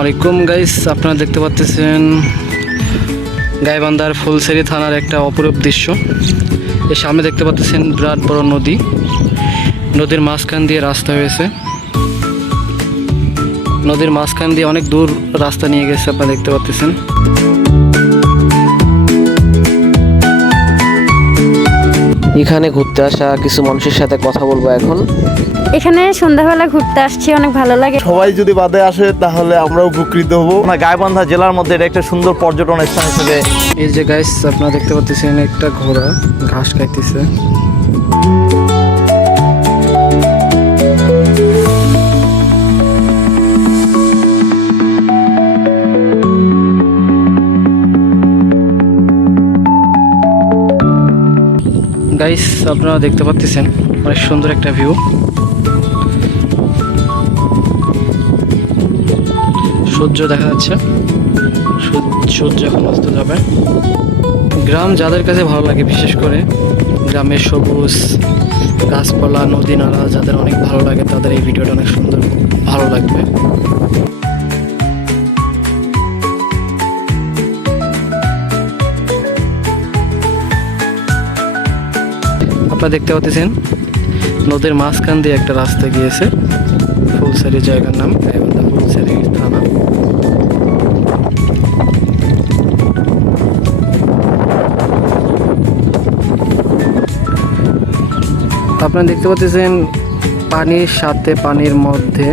আলাইকুম গাইস আপনারা দেখতে পাচ্ছেন গাইবান্ধার ফুলসেরি থানার একটা অপরূপ দৃশ্য। এর সামনে দেখতে পাচ্ছেন বিরাট বড় নদী। নদীর মাঝখান দিয়ে রাস্তা হয়েছে। নদীর মাঝখান দিয়ে অনেক দূর রাস্তা নিয়ে গেছে, আপনারা দেখতে পাচ্ছেন এখানে ঘুরতে আসা কিছু মানুষের সাথে কথা বলব এখন। এখানে সন্ধ্যাবেলা ঘুরতে আসছি অনেক ভালো লাগে। সবাই যদি বাদে আসে তাহলে আমরা উপকৃত হব। না গায়বান্ধা জেলার মধ্যে এটা একটা সুন্দর পর্যটন স্থান হিসেবে এই যে গাইস আপনারা দেখতে পাচ্ছেন একটা ঘোড়া ঘাস খাইতেছে। গাইস আপনারা দেখতে পাচ্ছেন অনেক সুন্দর একটা ভিউ সূর্য দেখা যাচ্ছে। সূর্য- এখন অস্ত যাবে। গ্রাম যাদের কাছে ভালো লাগে, বিশেষ করে গ্রামের সবুজ গাছপালা, নদী, নালা, যাদের অনেক ভালো লাগে, তাদের এই ভিডিওটা অনেক সুন্দর, ভালো লাগবে। আপনারা দেখতে পাচ্ছেন, নদীর মাঝখান দিয়ে একটা রাস্তা গিয়েছে, ফুলসারি জায়গার নাম ফুলসারি থানা। আপনারা দেখতে পাচ্ছেন, পানির সাথে পানির মধ্যে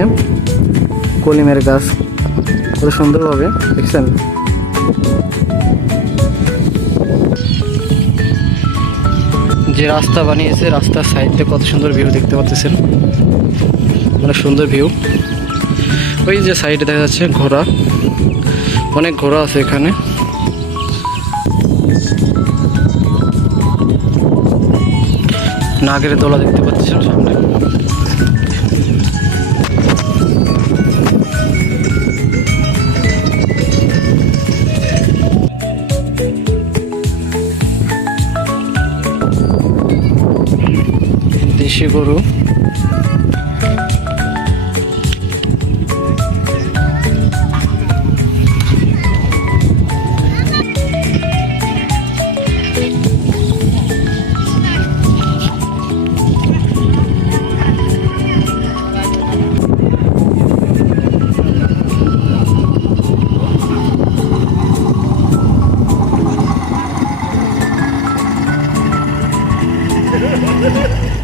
কলিমের গাছ, কত সুন্দরভাবে, দেখছেন? যে রাস্তা বানিয়েছে, রাস্তার সাইডে কত সুন্দর ভিউ দেখতে পাচ্ছেন। অনেক সুন্দর ভিউ ওই যে সাইডে দেখা যাচ্ছে ঘোড়া। অনেক ঘোড়া আছে এখানে। নাগের দোলা দেখতে পাচ্ছেন সামনে। 식으로 Ha ha ha!